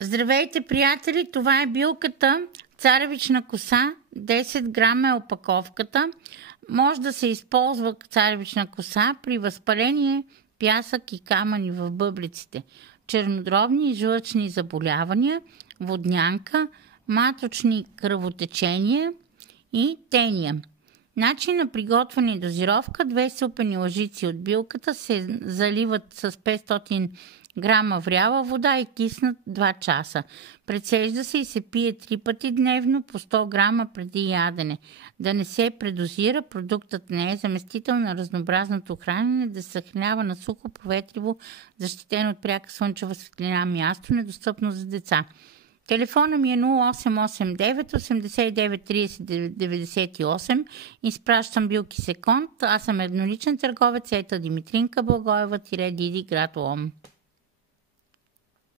Здравейте, приятели! Това е билката царевична коса. 10 грама е опаковката. Може да се използва царевична коса при възпаление, пясък и камъни в бъбриците, чернодробни и жлъчни заболявания, воднянка, маточни кръвотечения и тения. Начин на приготвяне и дозировка: 2 супени лъжици от билката се заливат с 500 грама вряла вода и киснат 2 часа. Прецежда се и се пие 3 пъти дневно по 100 грама преди ядене. Да не се предозира, продуктът не е заместител на разнообразното хранене, да се съхранява на сухо, проветриво, защитено от пряка слънчева светлина място, недостъпно за деца. Телефона ми е 0889 89 30 98. Изпращам билки секунд. Аз съм едноличен търговец. Ета Димитринка Благоева, Диди, град Лом.